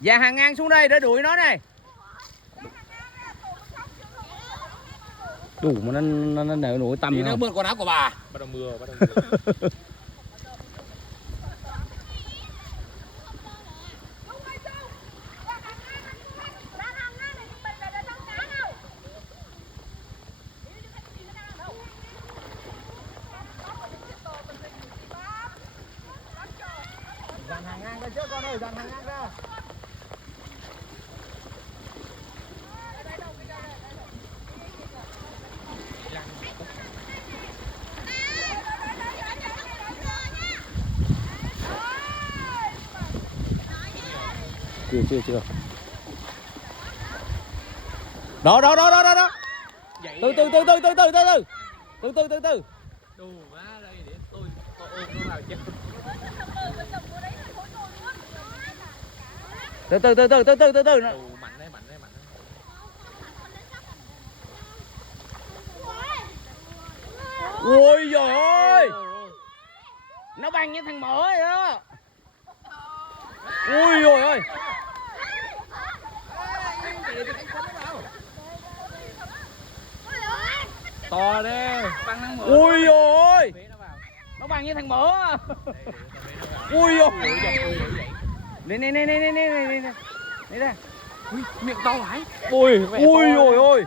Dạ hàng ngang xuống đây để đuổi nó này. Đủ mà nó nổi tầm nó mượn quần áo của bà. Bắt đầu mưa. Dàn hàng ngang ra trước con ơi, dàn hàng ngang ra. Chưa. Đó. Từ từ. Đủ má đây để tôi ôm nó vào chứ. Từ. Đủ mạnh đấy. Ôi giời ơi. Nó băng như thằng mỡ vậy đó. Ui giời ơi. To đấy. Băng năng mỡ. Ui giời ơi. Nó băng như thằng mỡ. Ui giời. Đây ra. Ui, miệng to phải. Ui giời ơi.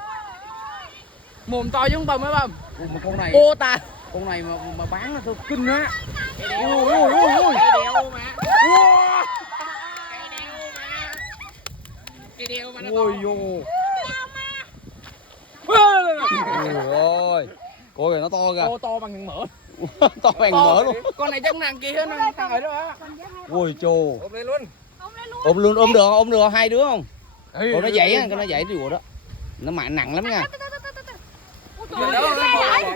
Mồm to giống bầm ấy bầm. Mà con này. Ô ta. Con này mà bán là thôi kinh á. Ui. Cây đeo mà nó Ôi to. vô. Ôi. Coi kìa nó to kìa. To bằng thằng mỡ. To bằng mỡ luôn. Con này giống thằng kia thằng ở đó á. Ôi chồ. Ôm lên luôn. Ôm được hai đứa không? Con nó dậy á, con nó dậy đùa đó. Nó mạnh nặng lắm nha.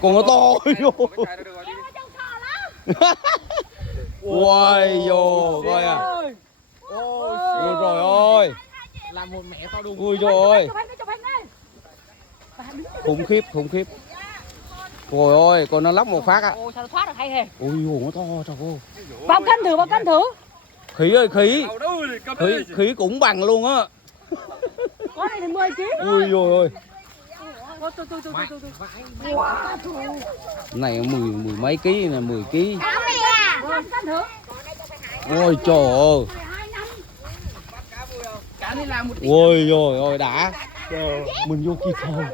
Con nó to vô. Ôi vô coi à. Ôi trời ơi. Làm một mẹ to đùng. Ui trời ơi. Khủng khiếp. Trời ơi, con nó lóc một phát á. Ôi sao nó thoát được hay hề. Ôi dồi, nó to trời ơi. Vào cân thử. Khỉ ơi, khỉ cũng bằng luôn á. Con này thì 10 kg. Ui trời ơi. Tôi. Này mười mấy ký nè, 10 ký. Cân thử. Ôi trời ơi. Cá đi làm một tí. Ôi trời ơi đã. Mình vô kịp thời.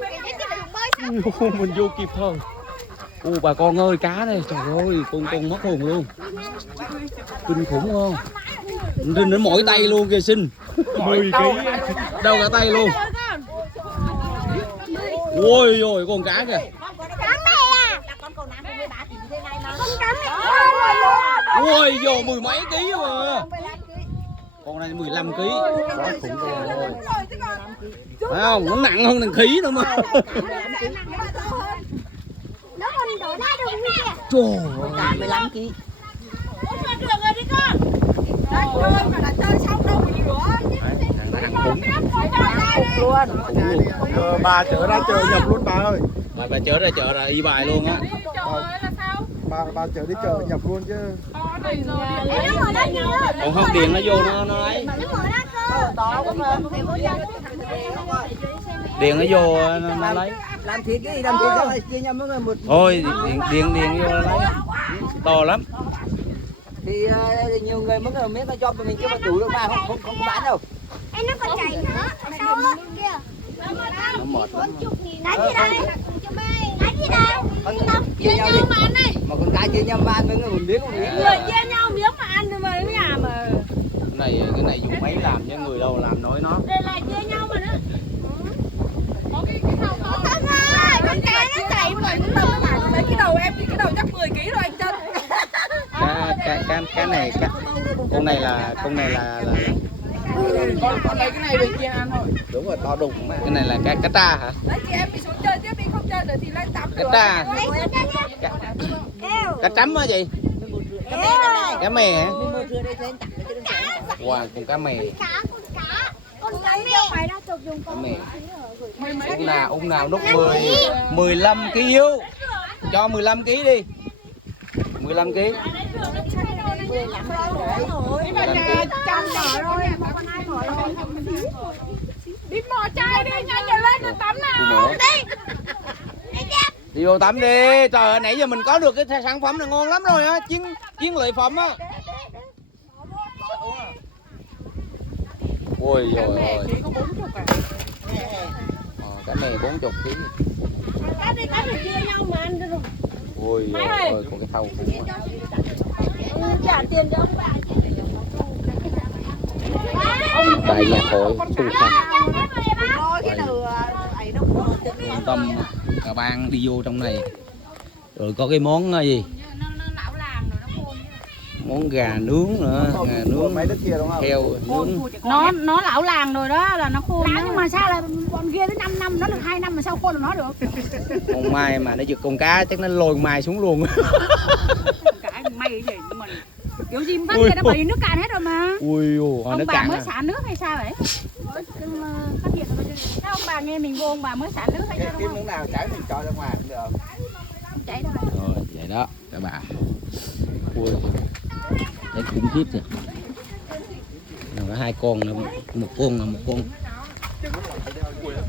Mình vô kịp thời. Ô bà con ơi, cá này, trời ơi, con mất hồn luôn. Kinh khủng không? Rinh đến mỏi tay luôn kìa xin. 10 kg. Đâu cả tay luôn. Ôi rồi con cá kìa. Ôi vô 10 mấy ký mà. Con này 15 kg. Quá khủng rồi. Phải không? Nó nặng hơn thằng khỉ nữa mà. Nó còn đổ ra được kìa. Trời Cả 15 kg. Ôi sao được rồi đi con. Đã chơi mà đã chơi xong đâu mà nữa. luôn. Bà chở ra chợ nhập luôn bà ơi. Bà chở ra chợ là y bài luôn á. Bà chở đi chợ nhập luôn chứ. Nó mở ra kìa. Còn không điện nó vô nó ấy. Nó mở ra cơ. Điện nó vô nó lấy. Làm thịt cái gì làm thịt rồi chia nhau mỗi người một. Thôi điện vô nó lấy. To lắm. Thì nhiều người mỗi người miếng ta cho mình chứ mà đủ được mà không bán đâu. Ê, nó còn chảy nữa. Sau á. Kìa. Nó mệt lắm. Đánh gì đây? Đánh gì đâu? Chia nhau mà ăn đi. Mà con cái chia nhau mà ăn với người một miếng. Người chia nhau miếng mà ăn rồi mà ở nhà mà. Cái này dùng máy làm chứ người đâu làm nói nó. Đây là chia nhau mà nữa. Có cái đầu to. Thân ơi, con cá nó chảy mà nó đâu mà lấy cái đầu em thì cái đầu chắc 10 kg rồi anh Trân. Cái này con này là con lấy cái này về chia ăn thôi. đúng rồi, to đùng mà. Cái này là cá tra hả? Đấy chị em đi xuống chơi tiếp đi, không chơi nữa thì lên tắm Cá được. tra. Cá chấm á gì? Cá mè hả? Wow, con cá mè. Con cá mè phải ra chụp dùng con. Mè. Ông nào nút 15 kg. Cho 15 kg đi. 15 kg. Nhưng mà nhà chồng nợ rồi. Đi mò chai đi, nhanh giờ lên rồi tắm nào. Đi vô tắm đi. Trời ơi, nãy giờ mình có được cái sản phẩm này ngon lắm rồi á, chiến lợi phẩm á. Ôi trời ơi. Chỉ có 40 à. Cái này 40 kg. Tắm đi chia nhau mà ăn được. Ôi trời ơi, còn cái thau cũng Trả tiền cho ông bà. đại nhạc hội xung quanh. Yên tâm cả ban đi vô trong này. Rồi có cái món gì? Món gà nướng nữa, gà nướng mấy đứa kia đúng không? heo nướng. Nó lão làng rồi đó là nó khôn. Nhưng mà sao là bọn kia tới 5 năm, nó được 2 năm mà sao khôn được nó được? Con mai mà nó giật con cá chắc nó lôi con mai xuống luôn. Cái may gì mình kiểu gì phát hiện nó bởi vì nước cạn hết rồi mà. Ui ôi, Ông nó bà cạn mới à. xả nước hay sao vậy? Phát hiện rồi. Sao ông bà nghe mình vô ông bà mới xả nước hay sao đúng Kiếm không? miếng nào chảy mình cho ra ngoài cũng được. Không chảy đâu. Rồi vậy đó các bạn. Ui, thấy khủng khiếp kìa. Rồi, hai con nữa, một con là một con.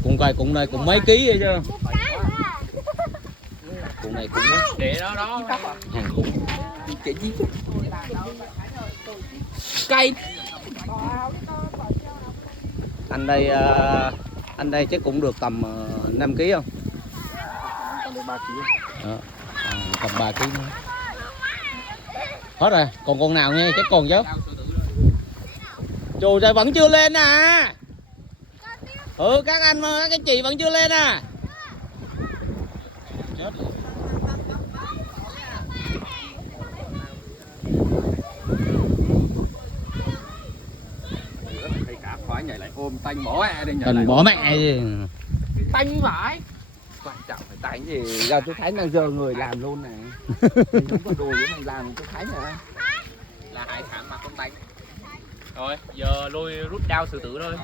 Con coi con này cũng mấy ký vậy chứ. Con này cũng để đó hàng khủng. Cái gì? Cây. Anh đây chắc cũng được tầm 5 kg không? Con được 3 kg. Đó, tầm 3 kg nữa. Hết rồi, còn con nào nghe chắc còn chứ. Trời ơi, vẫn chưa lên à. Các anh các chị vẫn chưa lên à. Chết rồi. Hay cả khói nhảy lại ôm tanh bỏ mẹ đi nhảy Tình lại. bỏ mẹ gì. tanh vải. Quan trọng phải tanh gì. Giờ tôi thấy đang giờ người làm luôn này. Mình không có đồ với mình làm tôi thấy nè. Là hải sản mà không tanh. Rồi giờ lôi rút đao sư tử thôi.